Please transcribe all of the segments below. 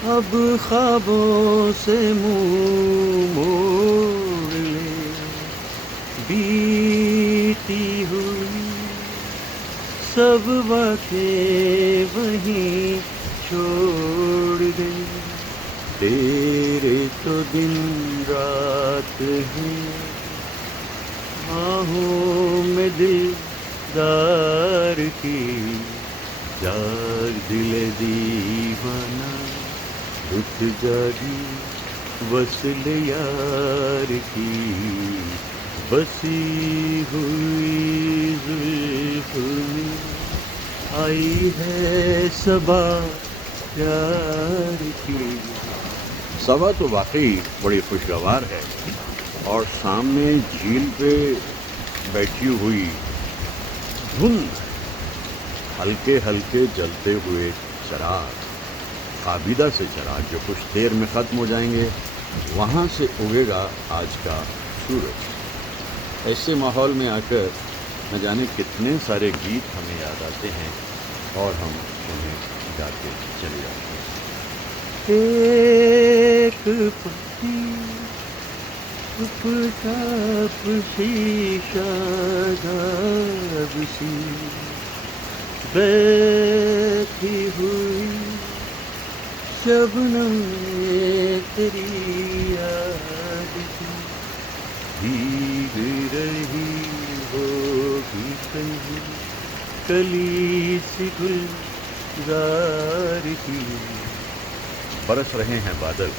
अब ख्वाबों से मुंह मोड़ ले, बीती हुई सब बातें वहीं छोड़ दे। तेरे तो दिन रात है, आहों में दिलदार की, जाग दिले दीवाना, रुठ जागी वसल यार की, बसी हुई जुल्फ में आई है सबा प्यार की। सबा तो वाकई बड़ी खुशगवार है, और सामने झील पे बैठी हुई धुंध, हल्के हल्के जलते हुए चराग, काबिदा से चराग जो कुछ देर में ख़त्म हो जाएंगे, वहाँ से उगेगा आज का सूरज। ऐसे माहौल में आकर न जाने कितने सारे गीत हमें याद आते हैं और हम उन्हें गाते चले जाते हैं। एक पत्ती चुपचाप सी शादाब सी बैठी हुई, शबनम में तेरी याद की, भीग रही होगी कहीं कली सी गुलजार की। बरस रहे हैं बादल,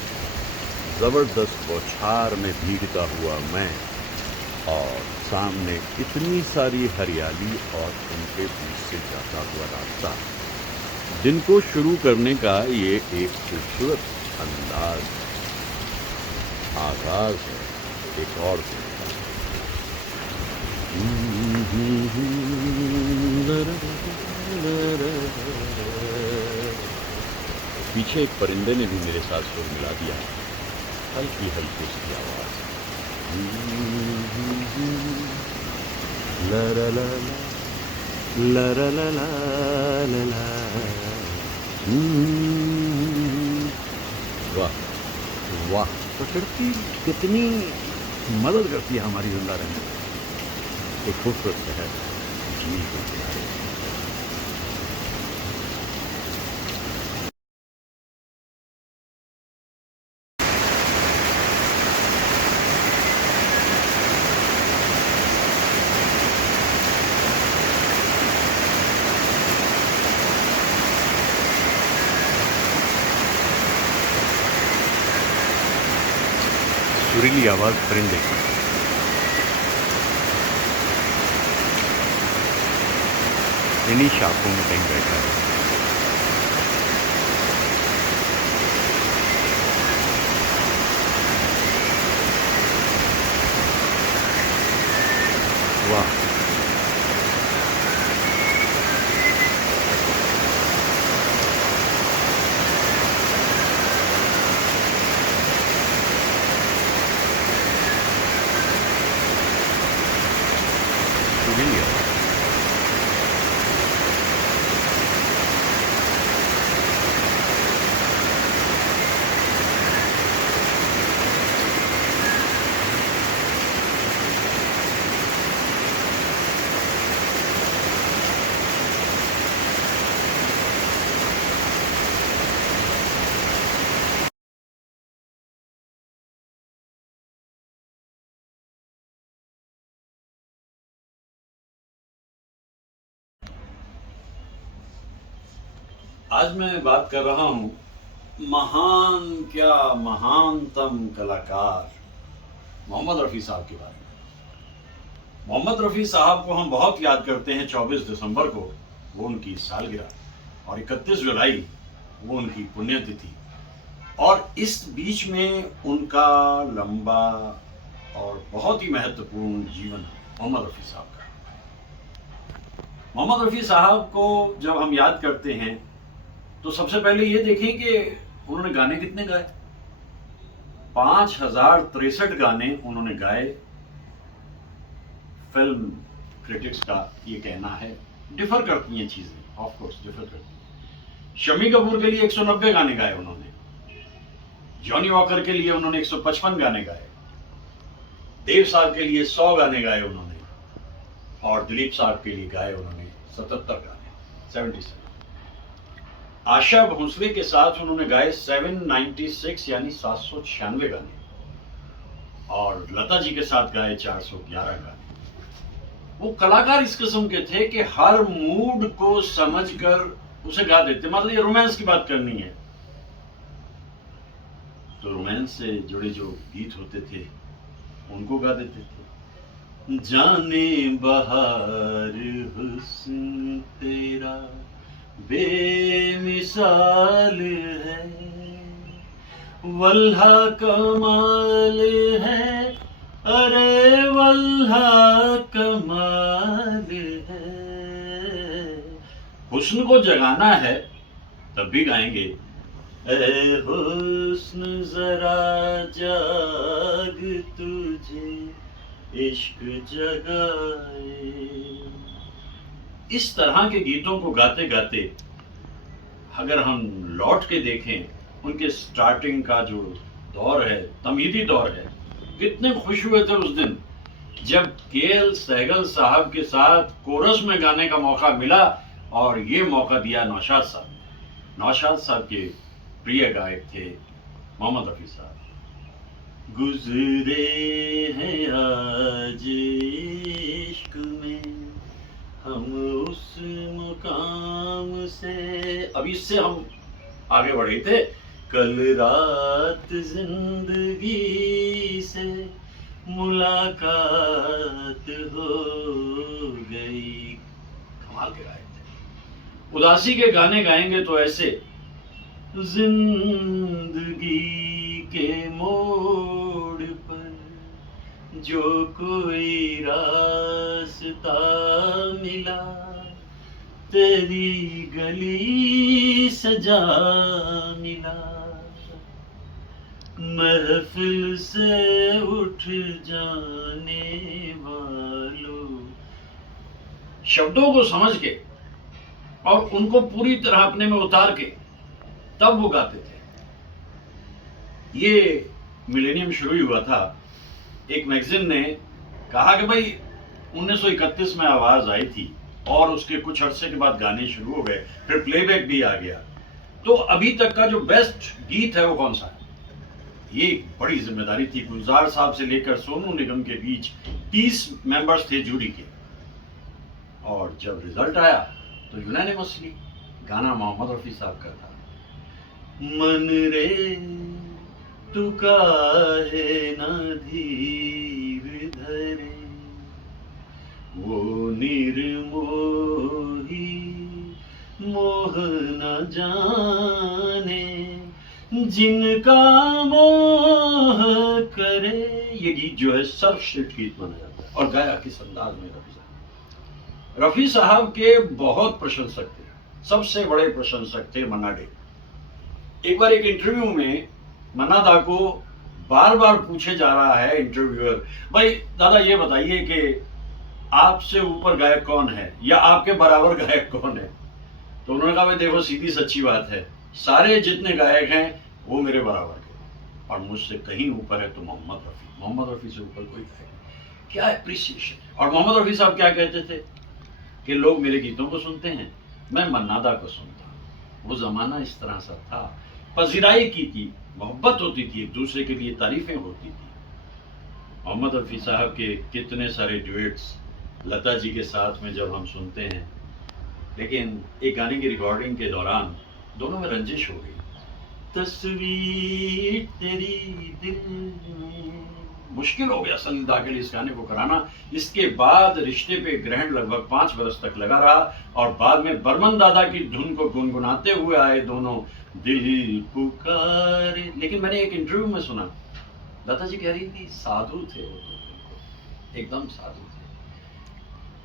जबरदस्त बौछार में भीगता हुआ मैं, और सामने इतनी सारी हरियाली और उनके बीच से जाता हुआ रास्ता। दिन को शुरू करने का ये एक खूबसूरत अंदाज, आगाज है एक और दिन का। पीछे एक परिंदे ने भी मेरे साथ सुर मिला दिया, हल्की हल्की उसकी आवाज। ला ला ला ला ला ला ला ला। वाह वाह, प्रकृति कितनी मदद करती है हमारी जिंदा रहने में। एक खूबसूरत शहर झील के किनारे। सुरीली आवाज परिंदे की, इन्हीं शाखों में कहीं बैठा है। वाह, सुरीली आवाज। आज मैं बात कर रहा हूँ महान, क्या महानतम कलाकार मोहम्मद रफ़ी साहब के बारे में। मोहम्मद रफ़ी साहब को हम बहुत याद करते हैं। 24 दिसंबर को वो उनकी सालगिरह, और 31 जुलाई वो उनकी पुण्यतिथि, और इस बीच में उनका लंबा और बहुत ही महत्वपूर्ण जीवन मोहम्मद रफ़ी साहब का। मोहम्मद रफ़ी साहब को जब हम याद करते हैं तो सबसे पहले ये देखें कि उन्होंने गाने कितने गाए। 5063 गाने उन्होंने गाए। फिल्म क्रिटिक्स का ये कहना है, डिफर करती हैं चीजें, ऑफ कोर्स डिफर करती हैं। शम्मी कपूर के लिए 190 गाने गाए उन्होंने, जॉनी वॉकर के लिए उन्होंने 155 गाने गाए, देव साहब के लिए 100 गाने गाए उन्होंने, और दिलीप साहब के लिए गाए उन्होंने 77 गाने, 77। आशा भोसले के साथ उन्होंने गाए 796 यानी 796 गाने, और लता जी के साथ गाए 411 गाने। वो कलाकार इस किस्म के थे कि हर मूड को समझकर उसे गा देते। मतलब ये रोमांस की बात करनी है तो रोमांस से जुड़े जो गीत होते थे उनको गा देते थे। जाने बहार हुस्न तेरा बेमिसाल है, वल्हा कमाल है, अरे वल्हा कमाल है। हुस्न को जगाना है तब भी गाएंगे, ए हुस्न जरा जाग तुझे इश्क जगाए। इस तरह के गीतों को गाते गाते अगर हम लौट के देखें उनके स्टार्टिंग का जो दौर है, तमहीदी दौर है, कितने खुश हुए थे उस दिन जब के.एल. सहगल साहब के साथ कोरस में गाने का मौका मिला, और ये मौका दिया नौशाद साहब ने। नौशाद साहब के प्रिय गायक थे मोहम्मद रफ़ी साहब। गुजरे हैं आज इश्क में हम उस मुकाम से, अब इससे हम आगे बढ़े थे, कल रात जिंदगी से मुलाकात हो गई। कमाल के गायक थे। उदासी के गाने गाएंगे तो ऐसे, जिंदगी के मोड़ पर जो कोई रास्ता मिला, तेरी गली सजा मिला, महफिल से उठ जाने वालों। शब्दों को समझ के और उनको पूरी तरह अपने में उतार के तब वो गाते थे। ये मिलेनियम शुरू हुआ था, एक मैगजीन ने कहा कि भाई 1931 में आवाज आई थी और उसके कुछ अरसे के बाद गाने शुरू हो गए, फिर प्लेबैक भी आ गया, तो अभी तक का जो बेस्ट गीत है वो कौन सा है। ये बड़ी जिम्मेदारी थी। गुलजार साहब से लेकर सोनू निगम के बीच 30 मेंबर्स थे जूरी के, और जब रिजल्ट आया तो यूनानिमसली गाना मोहम्मद रफ़ी साहब का था। मन रे तू काहे ना धीर धरे, वो निर्मोही मोह न जाने, जिनका मोह करे। ये गीत जो है सर्वश्रेष्ठ गीत माना जाता है और गाया किस अंदाज में रफ़ी साहब। रफ़ी साहब के बहुत प्रशंसक थे, सबसे बड़े प्रशंसक थे मन्ना डे। एक बार एक इंटरव्यू में मन्ना दा को बार बार पूछे जा रहा है इंटरव्यूअर, भाई दादा ये बताइए कि आपसे ऊपर गायक कौन है या आपके बराबर गायक कौन है। तो उन्होंने कहा भाई देखो सीधी सच्ची बात है, सारे जितने गायक हैं वो मेरे बराबर के, और मुझसे कहीं ऊपर है तो मोहम्मद रफ़ी। मोहम्मद रफ़ी से ऊपर कोई गायक। क्या एप्रिसिएशन। और मोहम्मद रफ़ी साहब क्या कहते थे कि लोग मेरे गीतों को सुनते हैं, मैं मन्ना दा को सुनता हूँ। वो जमाना इस तरह सा था, पजीराई की थी, मोहब्बत होती थी, एक दूसरे के लिए तारीफें होती थी। मोहम्मद रफ़ी साहब के कितने सारे ड्यूएट्स लता जी के साथ में जब हम सुनते हैं, लेकिन एक गाने की रिकॉर्डिंग के दौरान दोनों में रंजिश हो गई। तस्वीर तेरी दिल में, मुश्किल हो गया सलील दा के लिए इस गाने को कराना। इसके बाद रिश्ते पे ग्रहण लगभग 5 बरस तक लगा रहा, और बाद में बर्मन दादा की धुन को गुनगुनाते हुए आए दोनों, दिल पुकारे। लेकिन मैंने एक इंटरव्यू में सुना, लता जी कह रही थी साधु थे वो, एकदम साधु थे,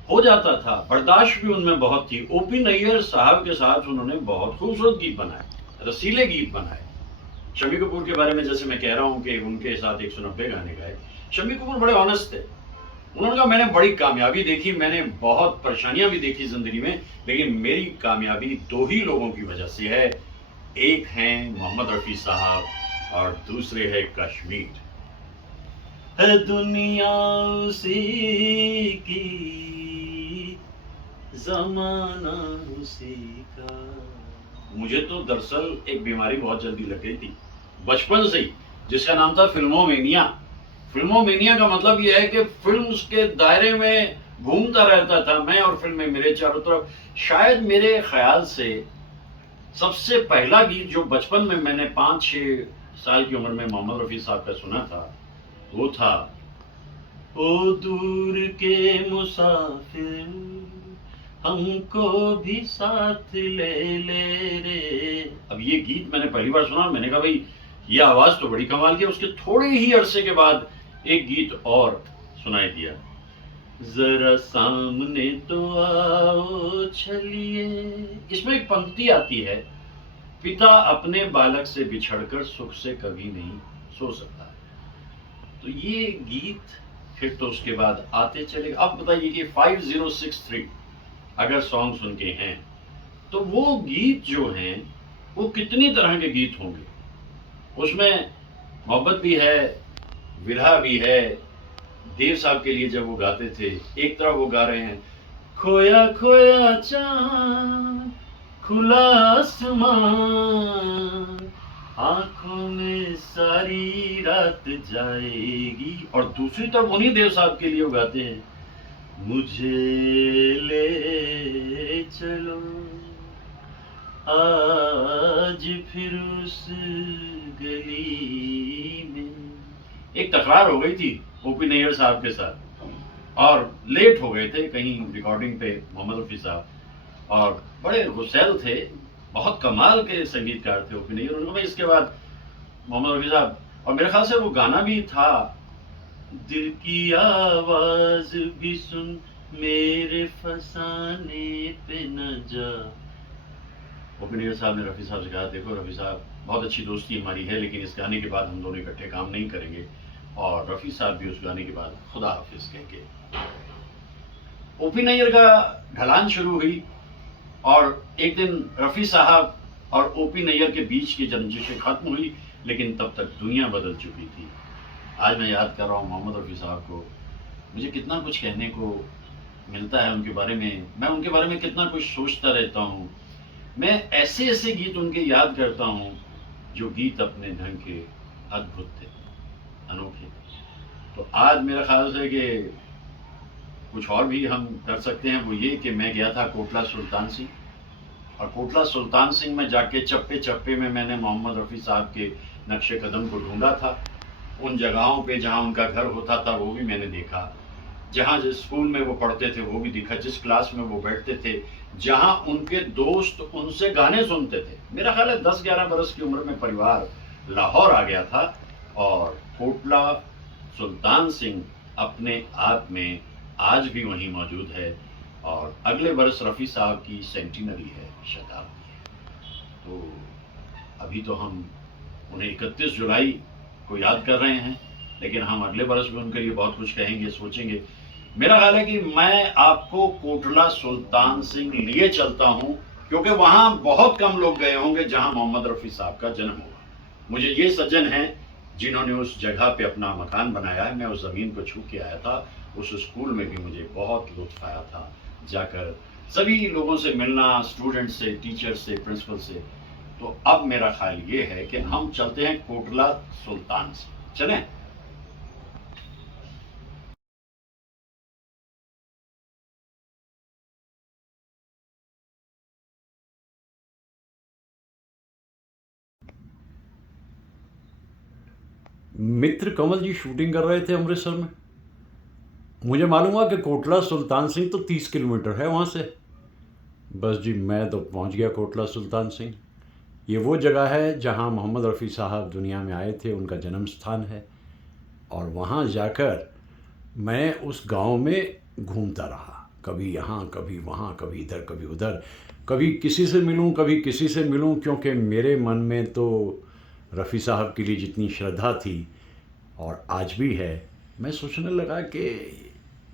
हो जाता था, बर्दाश्त भी उनमें बहुत थी। ओपी नैयर साहब के साथ उन्होंने बहुत खूबसूरत गीत बनाए, रसीले गीत बनाए। शम्मी कपूर के बारे में जैसे मैं कह रहा हूँ कि उनके साथ 190 गाने गाए। शम्मी कपूर बड़े ऑनेस्ट थे। उन्होंने कहा मैंने बड़ी कामयाबी देखी, मैंने बहुत परेशानियां भी देखी जिंदगी में, लेकिन मेरी कामयाबी 2 ही लोगों की वजह से है। एक हैं मोहम्मद रफ़ी साहब और दूसरे है कश्मीर। है दुनिया उसी की, जमाना उसी का। मुझे तो दरअसल एक बीमारी बहुत जल्दी लग गई थी बचपन से ही, जिसका नाम था फिल्मोमेनिया। फिल्मोमेनिया का मतलब यह है कि फिल्म्स के दायरे में घूमता रहता था मैं, और फिल्में मेरे चारों तरफ। शायद मेरे ख्याल से सबसे पहला गीत जो बचपन में मैंने 5-6 साल की उम्र में मोहम्मद रफ़ी साहब का सुना था, वो था ओ दूर के मुसाफिर, हमको भी साथ ले ले रे। अब ये गीत मैंने पहली बार सुना, मैंने कहा भाई ये आवाज तो बड़ी कमाल की है। उसके थोड़े ही अरसे के बाद एक गीत और सुनाई दिया, जरा सामने तो आओ चलिए। इसमें एक पंक्ति आती है, पिता अपने बालक से बिछड़कर सुख से कभी नहीं सो सकता। तो ये गीत फिर तो उसके बाद आते चले। अब बताइए कि 5063 अगर सॉन्ग सुन के हैं तो वो गीत जो हैं वो कितनी तरह के गीत होंगे। उसमें मोहब्बत भी है, विरह भी है। देव साहब के लिए जब वो गाते थे, एक तरफ वो गा रहे हैं खोया खोया चांद खुला आसमान, आंखों में सारी रात जाएगी, और दूसरी तरफ उन्हीं देव साहब के लिए वो गाते हैं मुझे ले चलो आज फिर उस गली में। एक तकरार हो गई थी ओपी नैयर साहब के साथ और लेट हो गए थे कहीं रिकॉर्डिंग पे मोहम्मद रफ़ी साहब, और बड़े गुस्सैल थे। बहुत कमाल के संगीतकार थे ओपी नैयर। उन्होंने इसके बाद मोहम्मद रफ़ी साहब, और मेरे ख्याल से वो गाना भी था दिल की आवाज भी सुन मेरे फसाने पे न जा। ओपी नैयर साहब ने रफ़ी साहब से कहा, देखो रफ़ी साहब, बहुत अच्छी दोस्ती हमारी है, लेकिन इस गाने के बाद हम दोनों इकट्ठे काम नहीं करेंगे। और रफ़ी साहब भी उस गाने के बाद खुदा हाफिज कह के ओपी नैयर का ढलान शुरू हुई। और एक दिन रफ़ी साहब और ओपी नैयर के बीच की रंजिशें खत्म हुई, लेकिन तब तक दुनिया बदल चुकी थी। आज मैं याद कर रहा हूँ मोहम्मद रफ़ी साहब को, मुझे कितना कुछ कहने को मिलता है उनके बारे में। मैं उनके बारे में कितना कुछ सोचता रहता हूँ। मैं ऐसे ऐसे गीत उनके याद करता हूँ जो गीत अपने ढंग के अद्भुत थे, अनोखे। तो आज मेरा ख्याल है कि कुछ और भी हम कर सकते हैं। वो ये कि मैं गया था कोटला सुल्तान सिंह, और कोटला सुल्तान सिंह में जाके चप्पे चप्पे में मैंने मोहम्मद रफ़ी साहब के नक्शे कदम को ढूंढा था। उन जगहों पे जहाँ उनका घर होता था वो भी मैंने देखा, जहाँ जिस स्कूल में वो पढ़ते थे वो भी दिखा, जिस क्लास में वो बैठते थे, जहाँ उनके दोस्त उनसे गाने सुनते थे। मेरा ख्याल है 10-11 बरस की उम्र में परिवार लाहौर आ गया था, और कोटला सुल्तान सिंह अपने आप में आज भी वहीं मौजूद है। और अगले बरस रफ़ी साहब की सेंटिनरी है, शताब्दी है। तो अभी तो हम उन्हें 31 जुलाई को याद कर रहे हैं, लेकिन हम अगले बरस भी उनके लिए बहुत कुछ कहेंगे, सोचेंगे। मेरा ख्याल है कि मैं आपको कोटला सुल्तान सिंह लिए चलता हूं, क्योंकि वहां बहुत कम लोग गए होंगे जहां मोहम्मद रफ़ी साहब का जन्म हुआ। मुझे ये सज्जन हैं जिन्होंने उस जगह पे अपना मकान बनाया है। मैं उस ज़मीन को छू के आया था। उस स्कूल में भी मुझे बहुत लुत्फ आया था जाकर, सभी लोगों से मिलना, स्टूडेंट से, टीचर से, प्रिंसिपल से। तो अब मेरा ख्याल ये है कि हम चलते हैं कोटला सुल्तान से। चलें? मित्र कमल जी शूटिंग कर रहे थे अमृतसर में। मुझे मालूम हुआ कि कोटला सुल्तान सिंह तो 30 किलोमीटर है वहाँ से। बस जी मैं तो पहुँच गया कोटला सुल्तान सिंह। ये वो जगह है जहाँ मोहम्मद रफ़ी साहब दुनिया में आए थे, उनका जन्म स्थान है। और वहाँ जाकर मैं उस गांव में घूमता रहा, कभी यहाँ कभी वहाँ, कभी इधर कभी उधर, कभी किसी से मिलूँ कभी किसी से मिलूँ, क्योंकि मेरे मन में तो रफ़ी साहब के लिए जितनी श्रद्धा थी और आज भी है, मैं सोचने लगा कि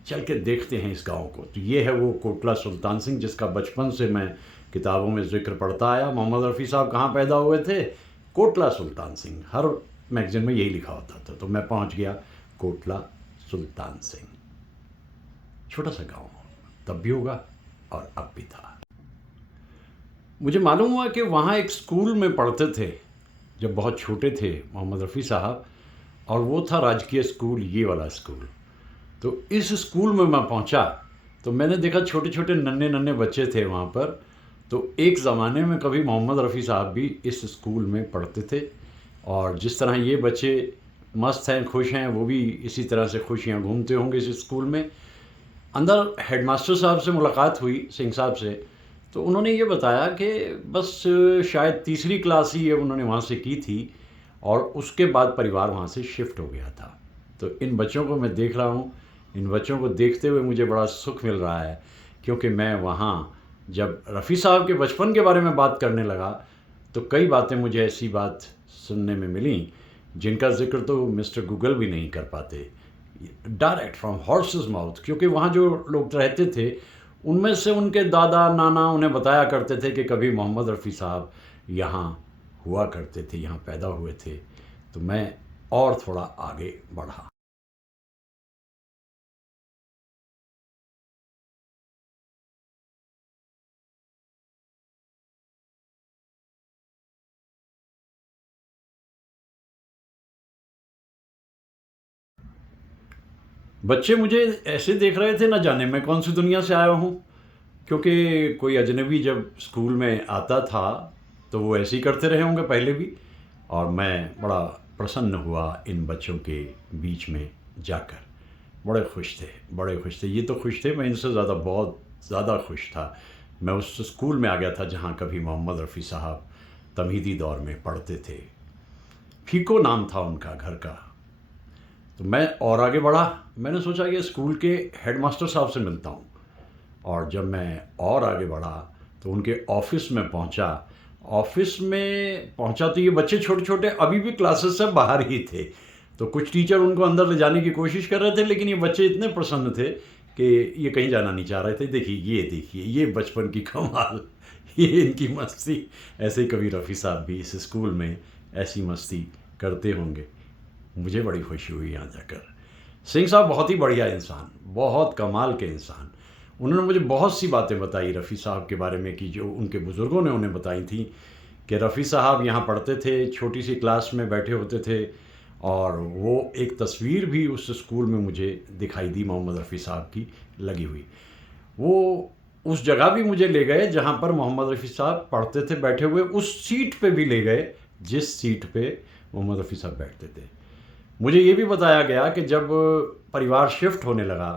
चल के देखते हैं इस गांव को। तो ये है वो कोटला सुल्तान सिंह जिसका बचपन से मैं किताबों में ज़िक्र पढ़ता आया। मोहम्मद रफ़ी साहब कहाँ पैदा हुए थे? कोटला सुल्तान सिंह, हर मैगजीन में यही लिखा होता था। तो मैं पहुंच गया कोटला सुल्तान सिंह। छोटा सा गांव, तब भी होगा और अब भी था। मुझे मालूम हुआ कि वहाँ एक स्कूल में पढ़ते थे जब बहुत छोटे थे मोहम्मद रफ़ी साहब, और वो था राजकीय स्कूल, ये वाला स्कूल। तो इस स्कूल में मैं पहुंचा तो मैंने देखा छोटे छोटे नन्हे नन्हे बच्चे थे वहाँ पर। तो एक ज़माने में कभी मोहम्मद रफ़ी साहब भी इस स्कूल में पढ़ते थे, और जिस तरह ये बच्चे मस्त हैं, खुश हैं, वो भी इसी तरह से खुशियाँ घूमते होंगे इस स्कूल में। अंदर हेडमास्टर साहब से मुलाकात हुई, सिंह साहब से, तो उन्होंने ये बताया कि बस शायद तीसरी क्लास ही उन्होंने वहाँ से की थी और उसके बाद परिवार वहाँ से शिफ्ट हो गया था। तो इन बच्चों को मैं देख रहा हूँ, इन बच्चों को देखते हुए मुझे बड़ा सुख मिल रहा है, क्योंकि मैं वहाँ जब रफ़ी साहब के बचपन के बारे में बात करने लगा तो कई बातें मुझे ऐसी बात सुनने में मिली जिनका ज़िक्र तो मिस्टर गूगल भी नहीं कर पाते, डायरेक्ट फ्रॉम हॉर्सेस माउथ। क्योंकि वहाँ जो लोग रहते थे उनमें से उनके दादा नाना उन्हें बताया करते थे कि कभी मोहम्मद रफ़ी साहब यहाँ हुआ करते थे, यहाँ पैदा हुए थे। तो मैं और थोड़ा आगे बढ़ा। बच्चे मुझे ऐसे देख रहे थे, ना जाने मैं कौन सी दुनिया से आया हूँ, क्योंकि कोई अजनबी जब स्कूल में आता था तो वो ऐसे ही करते रहे होंगे पहले भी। और मैं बड़ा प्रसन्न हुआ इन बच्चों के बीच में जाकर। बड़े खुश थे, बड़े खुश थे, ये तो खुश थे, मैं इनसे ज़्यादा बहुत ज़्यादा खुश था। मैं उस स्कूल में आ गया था जहाँ कभी मोहम्मद रफ़ी साहब तमहीदी दौर में पढ़ते थे। फीको नाम था उनका घर का। तो मैं और आगे बढ़ा, मैंने सोचा कि स्कूल के हेडमास्टर साहब से मिलता हूँ। और जब मैं और आगे बढ़ा तो उनके ऑफिस में पहुँचा। ऑफिस में पहुँचा तो ये बच्चे छोटे छोटे अभी भी क्लासेस से बाहर ही थे। तो कुछ टीचर उनको अंदर ले जाने की कोशिश कर रहे थे, लेकिन ये बच्चे इतने प्रसन्न थे कि ये कहीं जाना नहीं चाह रहे थे। देखिए ये बचपन की कमाल, ये इनकी मस्ती। ऐसे ही कभी रफ़ी साहब भी इस स्कूल में ऐसी मस्ती करते होंगे। मुझे बड़ी खुशी हुई यहाँ जाकर। सिंह साहब बहुत ही बढ़िया इंसान, बहुत कमाल के इंसान। उन्होंने मुझे बहुत सी बातें बताई रफ़ी साहब के बारे में कि जो उनके बुज़ुर्गों ने उन्हें बताई थी कि रफ़ी साहब यहाँ पढ़ते थे, छोटी सी क्लास में बैठे होते थे। और वो एक तस्वीर भी उस स्कूल में मुझे दिखाई दी मोहम्मद रफ़ी साहब की लगी हुई। वो उस जगह भी मुझे ले गए जहाँ पर मोहम्मद रफ़ी साहब पढ़ते थे बैठे हुए, उस सीट पे भी ले गए जिस सीट पे मोहम्मद रफ़ी साहब बैठते थे। मुझे ये भी बताया गया कि जब परिवार शिफ्ट होने लगा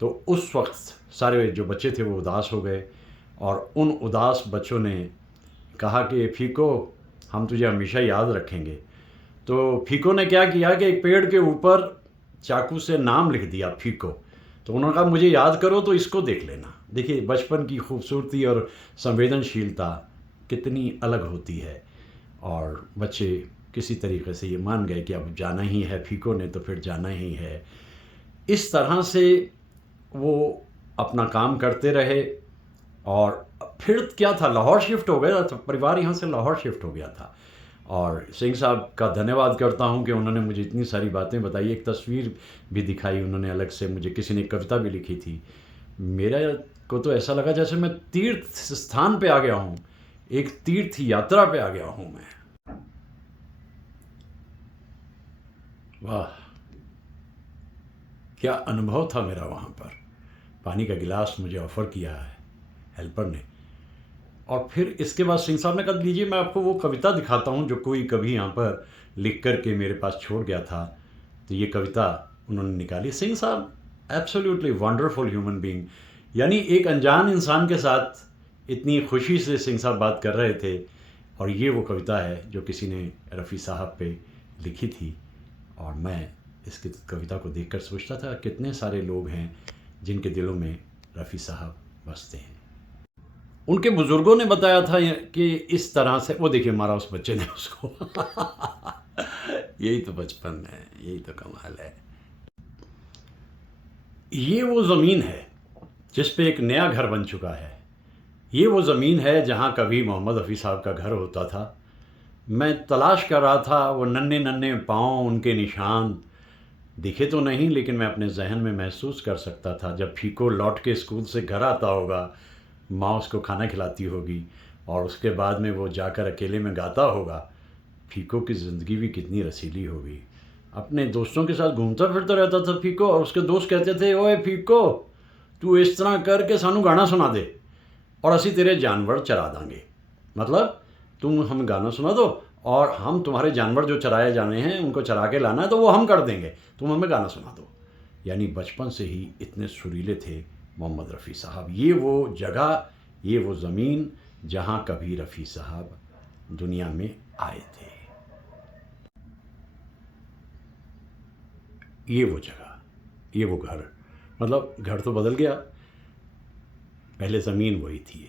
तो उस वक्त सारे जो बच्चे थे वो उदास हो गए, और उन उदास बच्चों ने कहा कि फीको, हम तुझे हमेशा याद रखेंगे। तो फीको ने क्या किया कि एक पेड़ के ऊपर चाकू से नाम लिख दिया, फीको। तो उन्होंने कहा मुझे याद करो तो इसको देख लेना। देखिए बचपन की खूबसूरती और संवेदनशीलता कितनी अलग होती है। और बच्चे किसी तरीके से ये मान गए कि अब जाना ही है, फीको ने तो फिर जाना ही है। इस तरह से वो अपना काम करते रहे। और फिर क्या था, लाहौर शिफ्ट हो गया था, परिवार यहाँ से लाहौर शिफ्ट हो गया था। और सिंह साहब का धन्यवाद करता हूँ कि उन्होंने मुझे इतनी सारी बातें बताई। एक तस्वीर भी दिखाई उन्होंने अलग से मुझे, किसी ने कविता भी लिखी थी। मेरा को तो ऐसा लगा जैसे मैं तीर्थ स्थान पे आ गया हूँ, एक तीर्थ यात्रा पे आ गया हूँ मैं। वाह, क्या अनुभव था मेरा वहाँ पर। पानी का गिलास मुझे ऑफ़र किया है हेल्पर ने। और फिर इसके बाद सिंह साहब ने कहा लीजिए मैं आपको वो कविता दिखाता हूँ जो कोई कभी यहाँ पर लिख कर के मेरे पास छोड़ गया था। तो ये कविता उन्होंने निकाली। सिंह साहब एब्सोल्युटली वंडरफुल ह्यूमन बीइंग, यानी एक अनजान इंसान के साथ इतनी खुशी से सिंह साहब बात कर रहे थे। और ये वो कविता है जो किसी ने रफ़ी साहब पे लिखी थी। और मैं इस कविता को देखकर सोचता था कितने सारे लोग हैं जिनके दिलों में रफ़ी साहब बसते हैं। उनके बुज़ुर्गों ने बताया था कि इस तरह से, वो देखिए मारा उस बच्चे ने उसको। यही तो बचपन है, यही तो कमाल है। ये वो ज़मीन है जिस पे एक नया घर बन चुका है। ये वो ज़मीन है जहाँ कभी मोहम्मद रफ़ी साहब का घर होता था। मैं तलाश कर रहा था वो नन्हे नन्हे पाँव, उनके निशान दिखे तो नहीं, लेकिन मैं अपने जहन में महसूस कर सकता था जब फीको लौट के स्कूल से घर आता होगा, माँ उसको खाना खिलाती होगी और उसके बाद में वो जाकर अकेले में गाता होगा, फीको की ज़िंदगी भी कितनी रसीली होगी। अपने दोस्तों के साथ घूमता फिरता रहता था फीको, और उसके दोस्त कहते थे, ओए फीको तू इस तरह करके सानू गाना सुना दे और असी तेरे जानवर चरा देंगे। मतलब तुम हम गाना सुना दो और हम तुम्हारे जानवर जो चराए जाने हैं उनको चरा के लाना है तो वो हम कर देंगे, तुम हमें गाना सुना दो। यानी बचपन से ही इतने सुरीले थे मोहम्मद रफ़ी साहब। ये वो जगह, ये वो ज़मीन जहाँ कभी रफ़ी साहब दुनिया में आए थे। ये वो जगह, ये वो घर, मतलब घर तो बदल गया, पहले ज़मीन वही थी।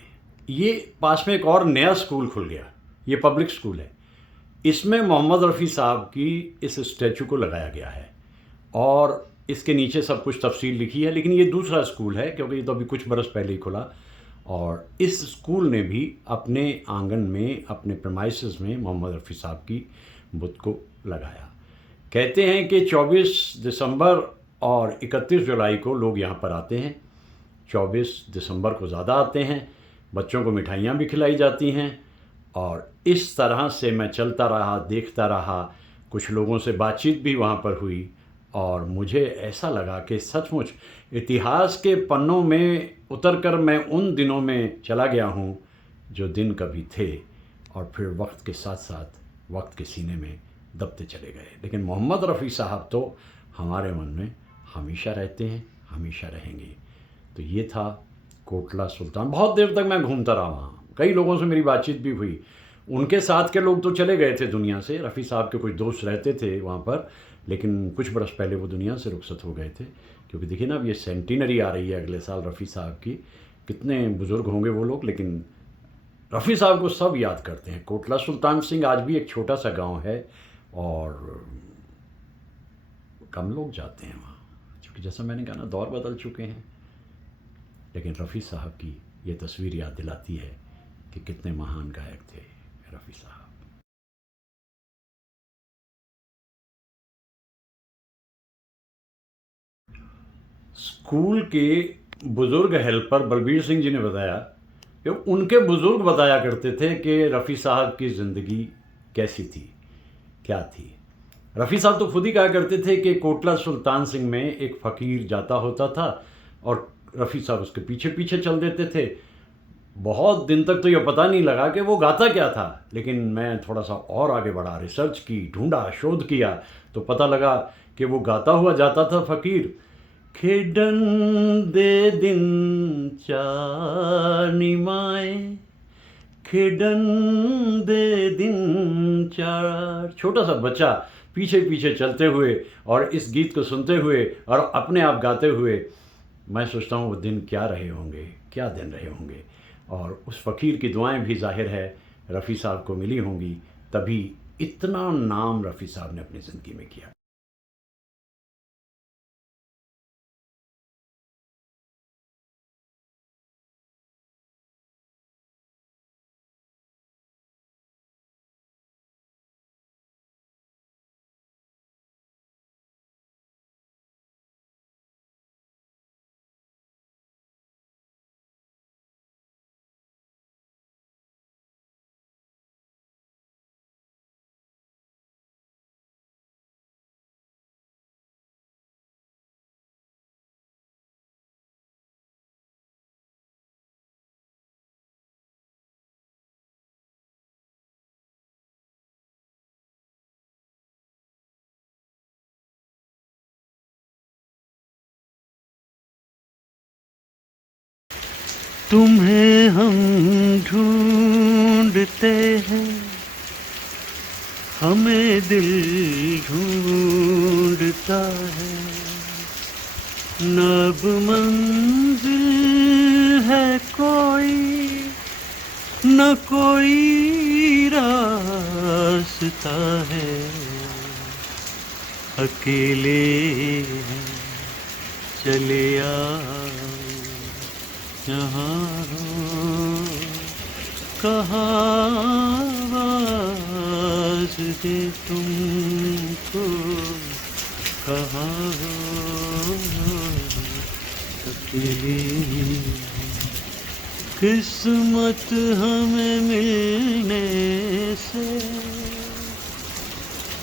ये पास में एक और नया स्कूल खुल गया, ये पब्लिक स्कूल है। इसमें मोहम्मद रफ़ी साहब की इस स्टैचू को लगाया गया है और इसके नीचे सब कुछ तफसील लिखी है, लेकिन ये दूसरा स्कूल है क्योंकि ये तो अभी कुछ बरस पहले ही खुला। और इस स्कूल ने भी अपने आंगन में, अपने प्रेमाइसेस में मोहम्मद रफ़ी साहब की बुत को लगाया। कहते हैं कि 24 दिसंबर और 31 जुलाई को लोग यहाँ पर आते हैं। 24 दिसंबर को ज़्यादा आते हैं, बच्चों को मिठाइयाँ भी खिलाई जाती हैं। और इस तरह से मैं चलता रहा, देखता रहा, कुछ लोगों से बातचीत भी वहाँ पर हुई और मुझे ऐसा लगा कि सचमुच इतिहास के पन्नों में उतरकर मैं उन दिनों में चला गया हूँ जो दिन कभी थे और फिर वक्त के साथ साथ वक्त के सीने में दबते चले गए। लेकिन मोहम्मद रफ़ी साहब तो हमारे मन में हमेशा रहते हैं, हमेशा रहेंगे। तो ये था कोटला सुल्तान। बहुत देर तक मैं घूमता रहा वहाँ, कई लोगों से मेरी बातचीत भी हुई। उनके साथ के लोग तो चले गए थे दुनिया से, रफ़ी साहब के कुछ दोस्त रहते थे वहाँ पर, लेकिन कुछ बरस पहले वो दुनिया से रुखसत हो गए थे। क्योंकि देखिए ना, अब ये सेंटिनरी आ रही है अगले साल रफ़ी साहब की, कितने बुज़ुर्ग होंगे वो लोग, लेकिन रफ़ी साहब को सब याद करते हैं। कोटला सुल्तान सिंह आज भी एक छोटा सा गांव है और कम लोग जाते हैं वहाँ, क्योंकि जैसा मैंने कहा ना, दौर बदल चुके हैं। लेकिन रफ़ी साहब की ये तस्वीर याद दिलाती है कि कितने महान गायक थे रफ़ी साहब। स्कूल के बुज़ुर्ग हेल्पर बलबीर सिंह जी ने बताया कि उनके बुज़ुर्ग बताया करते थे कि रफ़ी साहब की ज़िंदगी कैसी थी, क्या थी। रफ़ी साहब तो खुद ही कहा करते थे कि कोटला सुल्तान सिंह में एक फ़कीर जाता होता था और रफ़ी साहब उसके पीछे पीछे चल देते थे। बहुत दिन तक तो ये पता नहीं लगा कि वो गाता क्या था, लेकिन मैं थोड़ा सा और आगे बढ़ा, रिसर्च की, ढूंढा, शोध किया, तो पता लगा कि वो गाता हुआ जाता था फ़कीर, खेडन दे दिन चार निमाए, खेडन दे दिन चार। छोटा सा बच्चा पीछे पीछे चलते हुए और इस गीत को सुनते हुए और अपने आप गाते हुए, मैं सोचता हूँ वो दिन क्या रहे होंगे, क्या दिन रहे होंगे। और उस फ़कीर की दुआएं भी ज़ाहिर है रफ़ी साहब को मिली होंगी, तभी इतना नाम रफ़ी साहब ने अपनी ज़िंदगी में किया। तुम्हें हम ढूंढते हैं, हमें दिल ढूंढता है, नब मंजिल है कोई, न कोई रास्ता है, अकेले हैं चले आओ, यहाँ हो कहाँ दे तुमको, कहाँ हो अकेली। किस्मत हमें मिलने से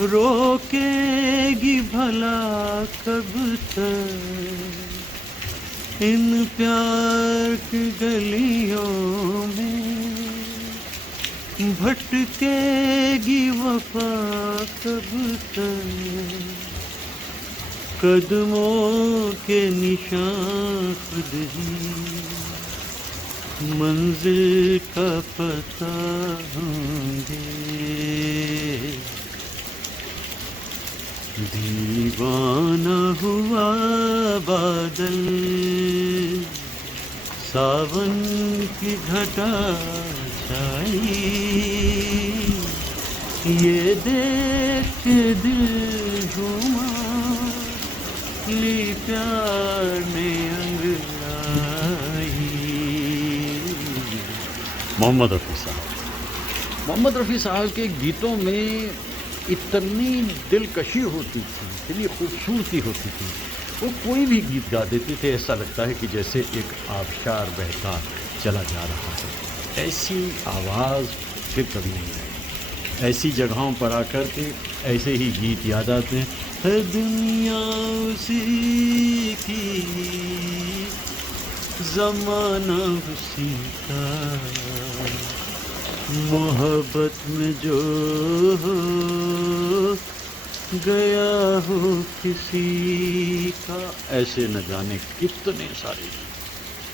रोकेगी भला कब तक। इन प्यार की गलियों में भटकेगी वफा कब तक। कदमों के निशान खुद ही मंजिल का पता होंगे। दीवाना हुआ बादल सावन की घटा छाई, ये देख के दिल झूमा ली प्यार ने अंगड़ाई। मोहम्मद रफ़ी साहब। मोहम्मद रफ़ी साहब के गीतों में इतनी दिलकशी होती थी, इतनी खूबसूरती होती थी। वो कोई भी गीत गा देते थे, ऐसा लगता है कि जैसे एक आबशार बहता चला जा रहा है। ऐसी आवाज़ फिर कभी नहीं आई। ऐसी जगहों पर आकर के ऐसे ही गीत याद आते हैं। है दुनिया उसी की, ज़माना उसी का, मोहब्बत में जो हो गया हो किसी का। ऐसे न जाने कितने सारे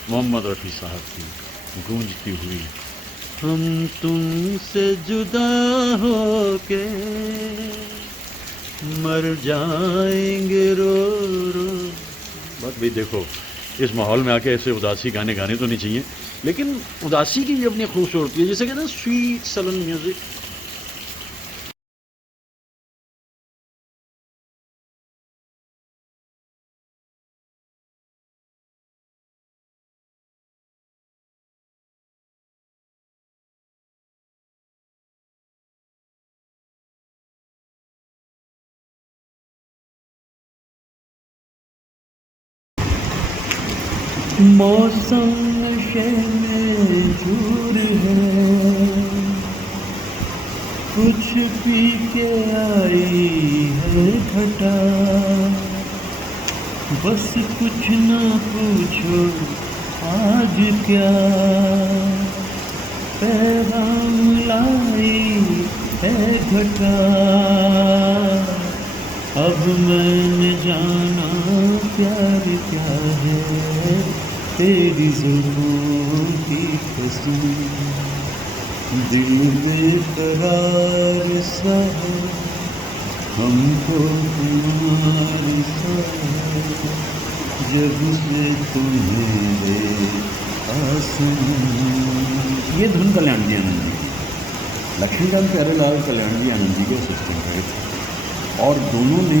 मोहम्मद रफ़ी साहब की गूंजती हुई। हम तुमसे जुदा हो के मर जाएंगे रो रो। बस भाई देखो, इस माहौल में आके ऐसे उदासी गाने गाने तो नहीं चाहिए, लेकिन उदासी की भी अपनी खूबसूरती है, जिसे कहते हैं स्वीट सलन म्यूजिक। मौसम नशे में चूर है, कुछ पी के आई है घटा। बस कुछ ना पूछो आज क्या पैगाम लाई है घटा। अब मैंने जाना प्यार क्या है, तेरी जुल्फों की कसम। दिल बेकरार सा है, हमको तुम्हारी सा है, जब से तुम्हें ये धुन कल्याण जी आनंद जी, लक्ष्मीकांत प्यारेलाल कल्याण जी आनंद जी के असिस्टेंट रहे थे, और दोनों ने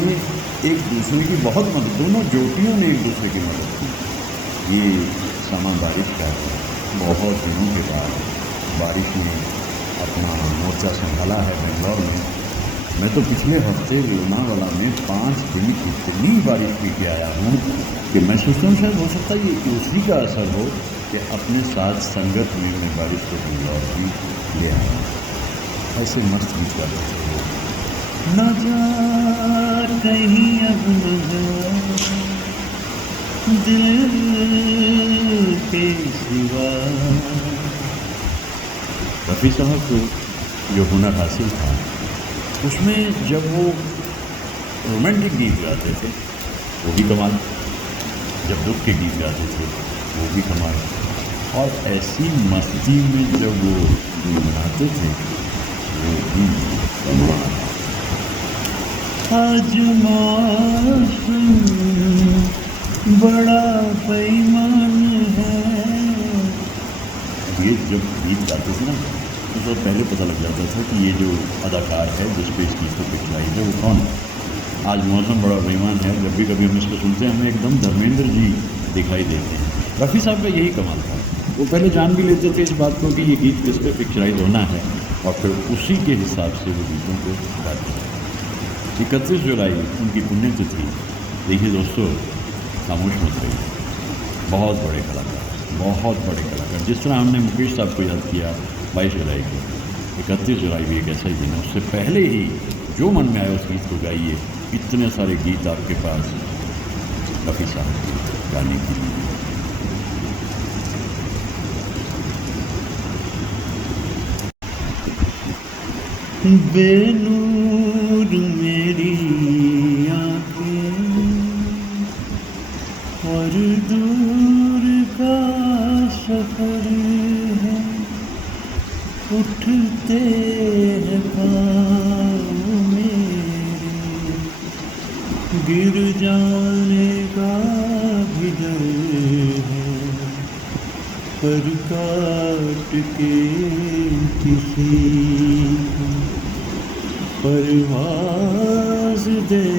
एक दूसरे की बहुत मदद, दोनों ज्योतियों ने एक दूसरे की मदद की। ये समा बारिश का है, बहुत दिनों के बाद बारिश ने अपना मोर्चा संभाला है बेंगलोर में। मैं तो पिछले हफ्ते लोनावाला में 5 दिन की इतनी बारिश पी के आया हूँ कि मैं सोचता हूँ शायद हो सकता है ये उसी का असर हो कि अपने साथ संगत में मैं बारिश को बेंगलोर भी ले आया। ऐसे मस्त गीत गाते थे। न जा कहीं अब न जा दिल के सिवा। रफ़ी साहब को जो हुनर हासिल था, उसमें जब वो रोमांटिक गीत गाते थे वो भी कमाल, जब दुख के गीत गाते थे वो भी कमाल, और ऐसी मस्ती में जब वो गुनगुनाते थे वो भी कमाल। आज मौसम बड़ा बेईमान है। ये जब गीत गाते थे ना तो पहले पता लग जाता था कि ये जो अदाकार है जिस पे इस गीत को पिछलाई है वो कौन है। आज मौसम बड़ा बेईमान है, जब भी कभी हम इसको सुनते हैं हमें एकदम धर्मेंद्र जी दिखाई देते हैं। रफ़ी साहब का यही कमाल था, वो पहले जान भी लेते थे इस बात को कि ये गीत किस पे पिक्चराइज होना है, और फिर उसी के हिसाब से वो गीतों को गाते हैं। 31 जुलाई उनकी पुण्यतिथि। देखिए दोस्तों, खामोश मत रहिए, बहुत बड़े कलाकार, बहुत बड़े कलाकार। जिस तरह हमने मुकेश साहब को याद किया 22 जुलाई को, 31 जुलाई भी एक ऐसा ही दिन है। उससे पहले ही जो मन में आया उस गीत को गाइए। इतने सारे गीत आपके पास रफ़ी साहब के गाने के लिए। बेनूर मेरी आँखें और दूर का सफर है, उठते हैं पाँव मेरे, गिर जाने का भी डर है, पर काट के किसी को परवाज़ दे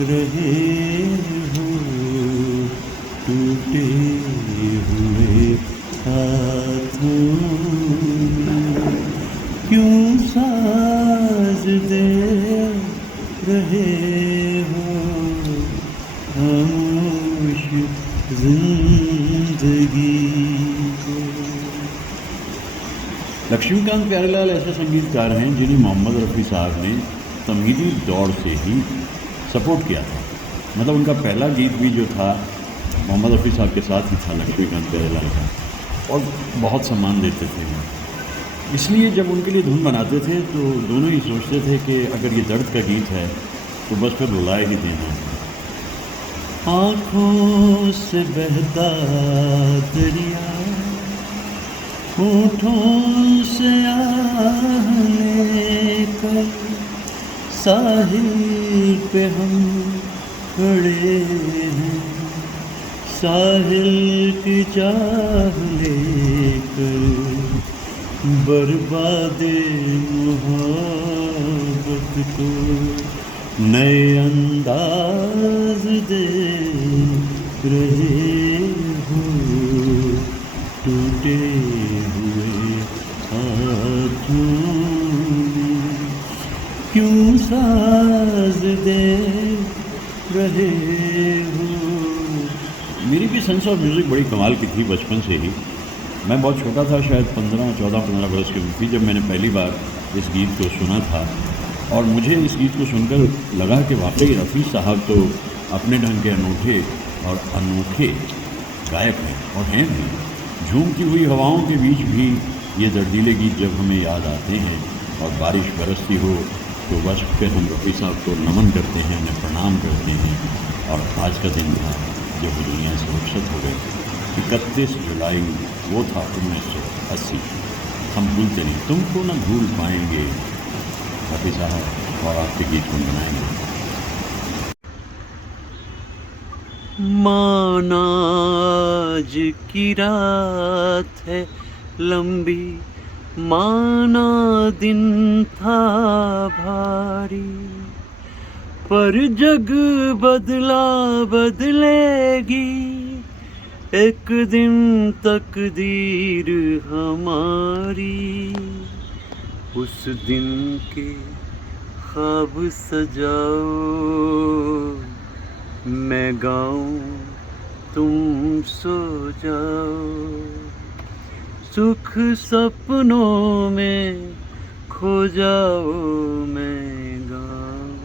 रहे हो, टूटे हुए हाथों में क्यों साज दे रहे हो, खामोश जिंदगी को। लक्ष्मीकांत प्यारेलाल ऐसे संगीतकार हैं जिन्हें मोहम्मद रफ़ी साहब ने तमहीदी दौर से ही सपोर्ट किया था। मतलब उनका पहला गीत भी जो था मोहम्मद रफ़ी साहब के साथ ही था, लक्ष्मीकांत प्यारेलाल का, और बहुत सम्मान देते थे वो। इसलिए जब उनके लिए धुन बनाते थे तो दोनों ही सोचते थे कि अगर ये दर्द का गीत है तो बस फिर रुलाए ही देना है। आँखों से बहता दरिया, होठों से आह लेकर, साहिल पे हम खड़े हैं, साहिल की चाह लेकर, बर्बादे मोहब्बत को नए अंदाज दे रहे हो, टूटे हुए हाथों में क्यों साज दे रहे हो। मेरी भी सेंस ऑफ म्यूज़िक बड़ी कमाल की थी बचपन से ही। मैं बहुत छोटा था, शायद 14-15 बरस की उम्र थी जब मैंने पहली बार इस गीत को सुना था, और मुझे इस गीत को सुनकर लगा कि वाकई रफ़ी साहब तो अपने ढंग के अनूठे और अनोखे गायक हैं, और हैं भी। झूमती हुई हवाओं के बीच भी ये दर्दीले गीत जब हमें याद आते हैं और बारिश बरसती हो तो बस फिर हम रफ़ी साहब को नमन करते हैं, उन्हें प्रणाम करते हैं। और आज का दिन था जब वो दुनिया से रुखसत हो गए। 31 जुलाई वो था 1980। हम भूलते नहीं, तुमको न भूल पाएंगे, रफ़ी साहब और आपके गीत को बनाएंगे। माना आज की रात है लंबी, माना दिन था भारी, पर जग बदला बदलेगी एक दिन तकदीर हमारी। उस दिन के ख्वाब सजाओ, मैं गाऊं तुम सो जाओ, सुख सपनों में खो जाओ, मैं गाऊं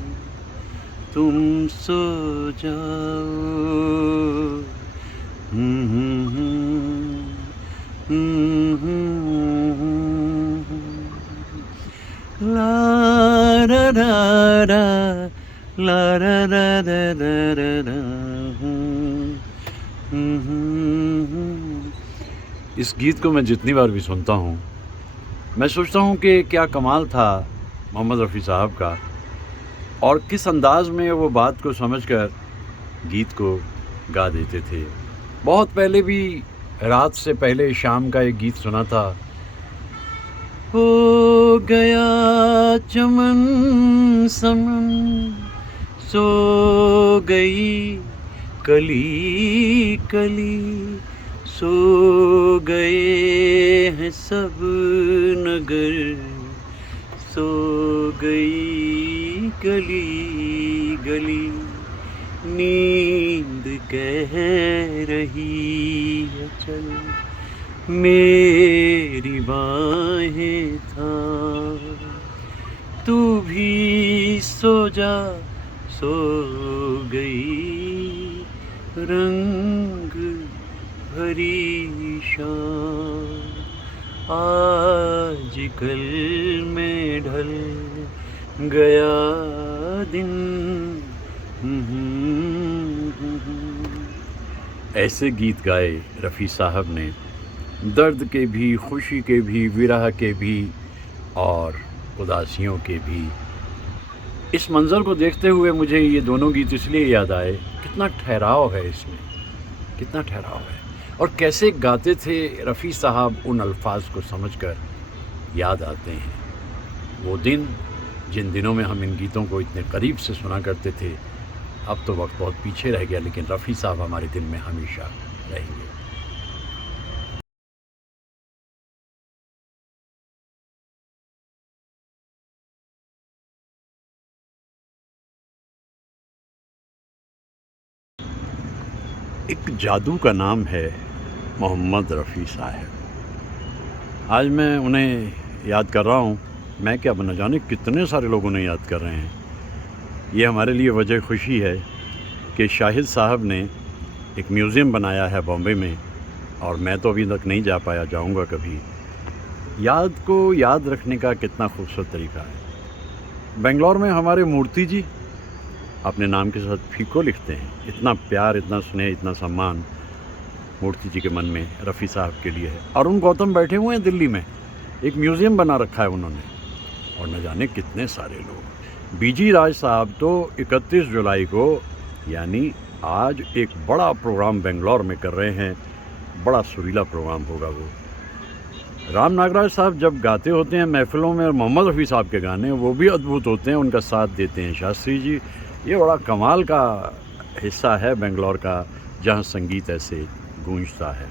तुम सो जाओ। ला रा रा रा ला रा रा रा रा रा। इस गीत को मैं जितनी बार भी सुनता हूँ मैं सोचता हूँ कि क्या कमाल था मोहम्मद रफ़ी साहब का, और किस अंदाज़ में वो बात को समझकर गीत को गा देते थे। बहुत पहले भी रात से पहले शाम का एक गीत सुना था, हो गया चमन समन, सो गई कली कली, सो गए हैं सब नगर, सो गई गली गली, नींद कह रही है चल, मेरी बाहें थाम, तू भी सो जा, सो गई रंग भरी शाम, आज कल में ढल गया दिन। ऐसे गीत गाए रफ़ी साहब ने, दर्द के भी, खुशी के भी, विरह के भी और उदासियों के भी। इस मंज़र को देखते हुए मुझे ये दोनों गीत इसलिए याद आए, कितना ठहराव है इसमें, कितना ठहराव है, और कैसे गाते थे रफ़ी साहब उन अल्फाज को समझकर। याद आते हैं वो दिन जिन दिनों में हम इन गीतों को इतने करीब से सुना करते थे। अब तो वक्त बहुत पीछे रह गया, लेकिन रफ़ी साहब हमारे दिल में हमेशा रहेंगे। एक जादू का नाम है मोहम्मद रफ़ी साहब। आज मैं उन्हें याद कर रहा हूँ, मैं क्या न जाने कितने सारे लोग उन्हें याद कर रहे हैं। ये हमारे लिए वजह खुशी है कि शाहिद साहब ने एक म्यूज़ियम बनाया है बॉम्बे में, और मैं तो अभी तक नहीं जा पाया, जाऊँगा कभी। याद को याद रखने का कितना खूबसूरत तरीका है। बेंगलोर में हमारे मूर्ति जी अपने नाम के साथ फीको लिखते हैं। इतना प्यार, इतना स्नेह, इतना सम्मान मूर्ति जी के मन में रफ़ी साहब के लिए है। अरुण गौतम बैठे हुए हैं दिल्ली में, एक म्यूज़ियम बना रखा है उन्होंने, और न जाने कितने सारे लोग। बीजी राज साहब तो 31 जुलाई को, यानी आज, एक बड़ा प्रोग्राम बेंगलोर में कर रहे हैं। बड़ा सुरीला प्रोग्राम होगा वो। राम नागराज साहब जब गाते होते हैं महफिलों में, और मोहम्मद रफ़ी साहब के गाने वो भी अद्भुत होते हैं, उनका साथ देते हैं शास्त्री जी। ये बड़ा कमाल का हिस्सा है बेंगलोर का, जहाँ संगीत ऐसे गूंजता है।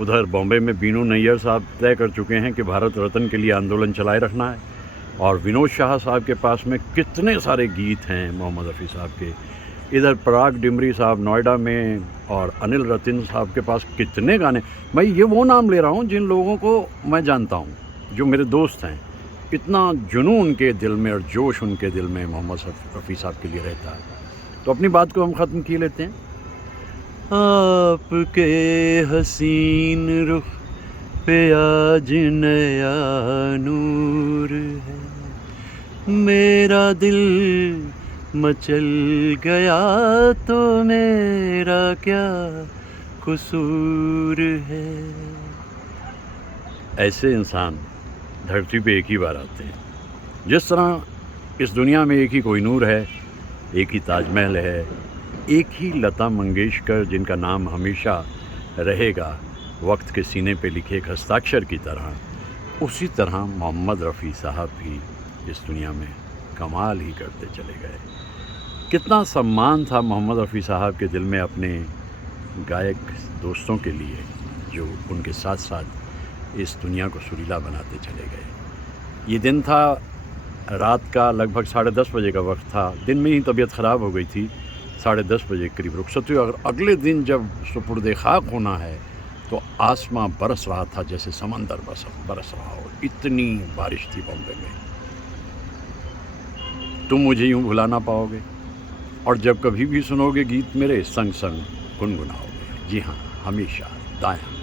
उधर बॉम्बे में बीनू नैयर साहब तय कर चुके हैं कि भारत रत्न के लिए आंदोलन चलाए रखना है, और विनोद शाह साहब के पास में कितने सारे गीत हैं मोहम्मद रफ़ी साहब के। इधर पराग डिमरी साहब नोएडा में, और अनिल रतिन साहब के पास कितने गाने। मैं ये वो नाम ले रहा हूँ जिन लोगों को मैं जानता हूँ, जो मेरे दोस्त हैं। इतना जुनून उनके दिल में और जोश उनके दिल में मोहम्मद रफ़ी साहब के लिए रहता है। तो अपनी बात को हम ख़त्म किए लेते हैं। आपके हसीन रुख पे आज नया नूर है, मेरा दिल मचल गया तो मेरा क्या कसूर है। ऐसे इंसान धरती पे एक ही बार आते हैं। जिस तरह इस दुनिया में एक ही कोहिनूर है, एक ही ताजमहल है, एक ही लता मंगेशकर जिनका नाम हमेशा रहेगा वक्त के सीने पे लिखे एक हस्ताक्षर की तरह, उसी तरह मोहम्मद रफ़ी साहब भी इस दुनिया में कमाल ही करते चले गए। कितना सम्मान था मोहम्मद रफ़ी साहब के दिल में अपने गायक दोस्तों के लिए, जो उनके साथ साथ इस दुनिया को सुरीला बनाते चले गए। ये दिन था, रात का लगभग 10:30 बजे का वक्त था। दिन में ही तबीयत ख़राब हो गई थी, 10:30 बजे करीब रुखसत हुई। और अगले दिन जब सुपुर्दे खाक होना है तो आसमां बरस रहा था जैसे समंदर बरस रहा हो। इतनी बारिश थी बॉम्बे में। तुम मुझे यूँ भुला ना पाओगे, और जब कभी भी सुनोगे गीत मेरे, संग संग गुनगुनाओगे। जी हाँ, हमेशा दाएं